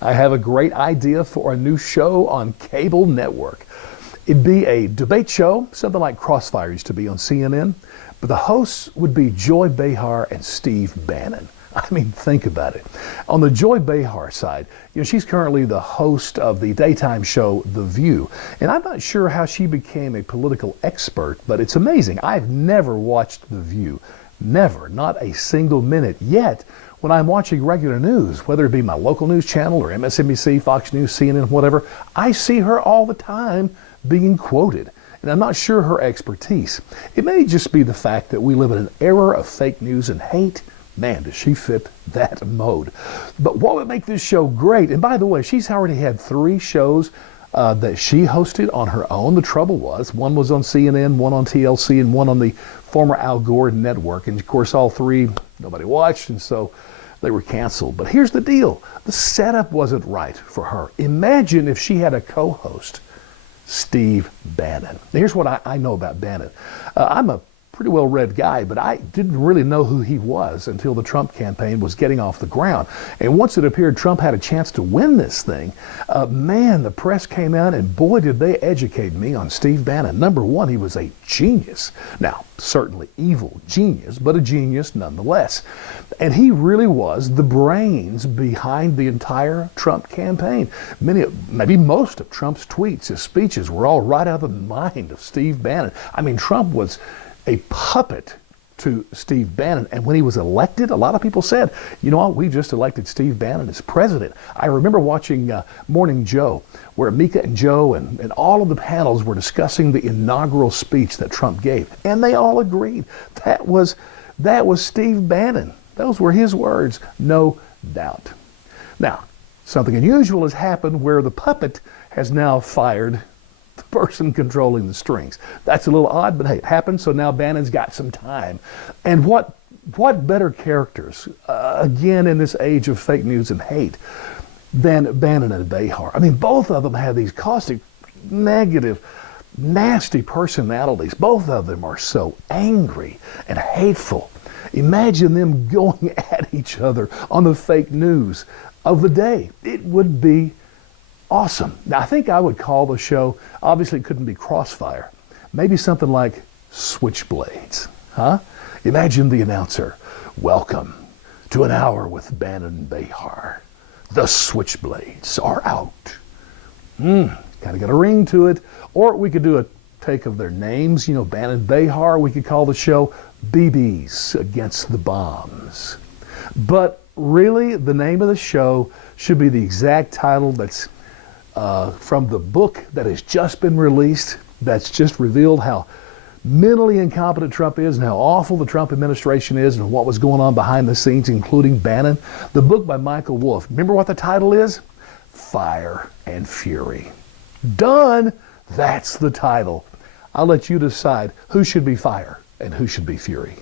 I have a great idea for a new show on cable network. It'd be a debate show, something like Crossfire used to be on CNN, but the hosts would be Joy Behar and Steve Bannon. I mean, think about it. On the Joy Behar side, she's currently the host of the daytime show The View, and I'm not sure how she became a political expert, but it's amazing. I've never watched The View. Never, not a single minute. Yet, when I'm watching regular news, whether it be my local news channel or MSNBC, Fox News, CNN, whatever, I see her all the time being quoted. And I'm not sure her expertise. It may just be the fact that we live in an era of fake news and hate. Man, does she fit that mode. But what would make this show great, and by the way, she's already had 3 shows that she hosted on her own. The trouble was, one was on CNN, one on TLC, and one on the former Al Gore network. And of course, all 3, nobody watched, and so they were canceled. But here's the deal. The setup wasn't right for her. Imagine if she had a co-host, Steve Bannon. Now, here's what I know about Bannon. I'm a pretty well-read guy, but I didn't really know who he was until the Trump campaign was getting off the ground. And once it appeared Trump had a chance to win this thing, man, the press came out, and boy, did they educate me on Steve Bannon. Number one, he was a genius. Now, certainly evil genius, but a genius nonetheless. And he really was the brains behind the entire Trump campaign. Maybe most of Trump's tweets, his speeches, were all right out of the mind of Steve Bannon. I mean, Trump was a puppet to Steve Bannon. And when he was elected, a lot of people said, you know what, we just elected Steve Bannon as president. I remember watching Morning Joe, where Mika and Joe and all of the panels were discussing the inaugural speech that Trump gave. And they all agreed that was Steve Bannon. Those were his words, no doubt. Now, something unusual has happened where the puppet has now fired the person controlling the strings. That's a little odd, but hey, it happened, so now Bannon's got some time. And what better characters, again in this age of fake news and hate, than Bannon and Behar? I mean, both of them have these caustic, negative, nasty personalities. Both of them are so angry and hateful. Imagine them going at each other on the fake news of the day. It would be awesome. Now, I think I would call the show, obviously it couldn't be Crossfire, maybe something like Switchblades, huh? Imagine the announcer, welcome to an hour with Bannon and Behar. The switchblades are out. Kind of got a ring to it. Or we could do a take of their names, Bannon and Behar. We could call the show BBs Against the Bombs. But really, the name of the show should be the exact title that's from the book that has just been released, that's just revealed how mentally incompetent Trump is and how awful the Trump administration is and what was going on behind the scenes, including Bannon. The book by Michael Wolff. Remember what the title is? Fire and Fury. Done. That's the title. I'll let you decide who should be fire and who should be fury.